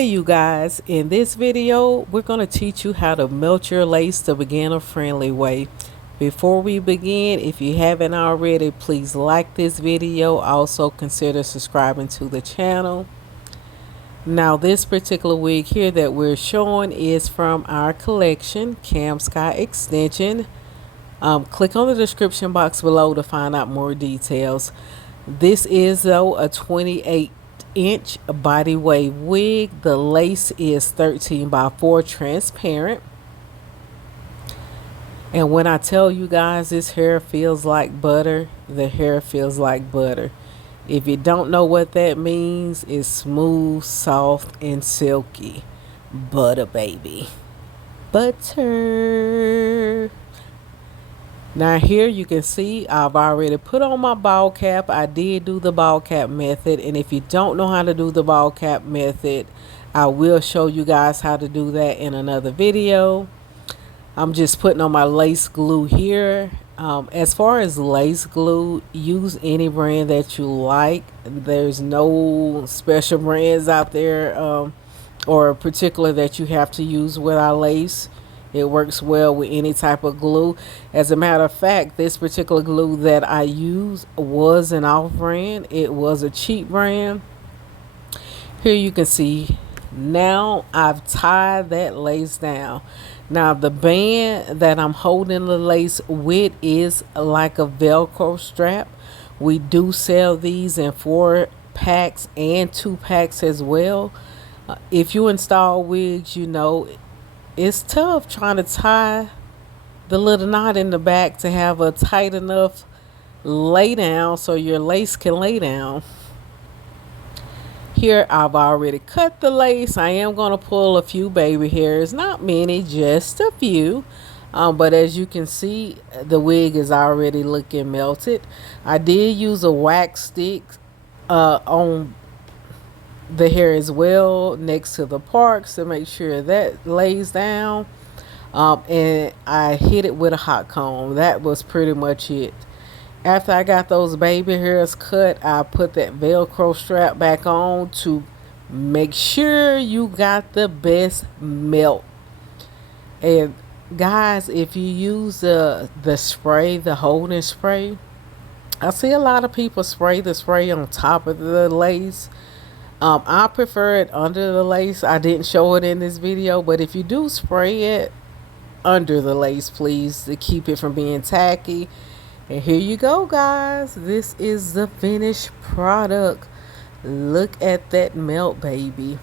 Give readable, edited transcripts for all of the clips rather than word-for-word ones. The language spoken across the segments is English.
Hey you guys, in this video we're going to teach you how to melt your lace the beginner friendly way. Before we begin, if you haven't already, please like this video. Also consider subscribing to the channel. Now this particular wig here that we're showing is from our collection, Cam Sky Extension. Click on the description box below to find out more details. This is though a 28-inch body wave wig. The lace is 13x4 transparent. And when I tell you guys this hair feels like butter, the hair feels like butter. If you don't know what that means, it's smooth, soft, and silky. Butter, baby. Butter. Now here you can see I've already put on my ball cap. I did do the ball cap method, and if you don't know how to do the ball cap method, I will show you guys how to do that in another video. I'm just putting on my lace glue here. As far as lace glue, use any brand that you like. There's no special brands out there or particular that you have to use with our lace. It works well with any type of glue. As a matter of fact, this particular glue that I used was an off brand. It was a cheap brand. Here you can see now I've tied that lace down. Now the band that I'm holding the lace with is like a Velcro strap. We do sell these in 4-packs and 2-packs as well. If you install wigs, you know it's tough trying to tie the little knot in the back to have a tight enough lay down so your lace can lay down. Here I've already cut the lace. I am going to pull a few baby hairs, not many, just a few. But as you can see, the wig is already looking melted. I did use a wax stick on the hair as well next to the parts to make sure that lays down, and I hit it with a hot comb. That was pretty much it. After I got those baby hairs cut, I put that Velcro strap back on to make sure you got the best melt. And guys, if you use the spray, the holding spray, I see a lot of people spray the spray on top of the lace. I prefer it under the lace. I didn't show it in this video, but if you do spray it under the lace, please, to keep it from being tacky. And here you go, guys. This is the finished product. Look at that melt, baby.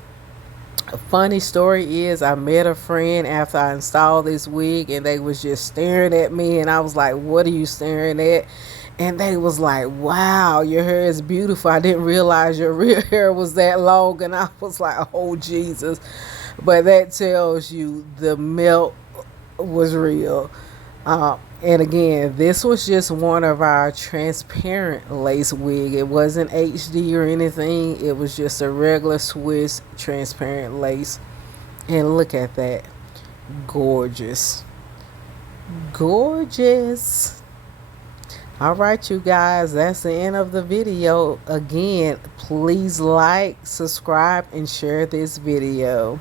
A funny story is I met a friend after I installed this wig, and they was just staring at me, and I was like, what are you staring at? And they was like, wow, your hair is beautiful. I didn't realize your real hair was that long. And I was like, oh, Jesus. But that tells you the melt was real. And again, this was just one of our transparent lace wig. It wasn't HD or anything. It was just a regular Swiss transparent lace. And look at that. Gorgeous. Gorgeous. All right, you guys, that's the end of the video. Again, please like, subscribe, and share this video.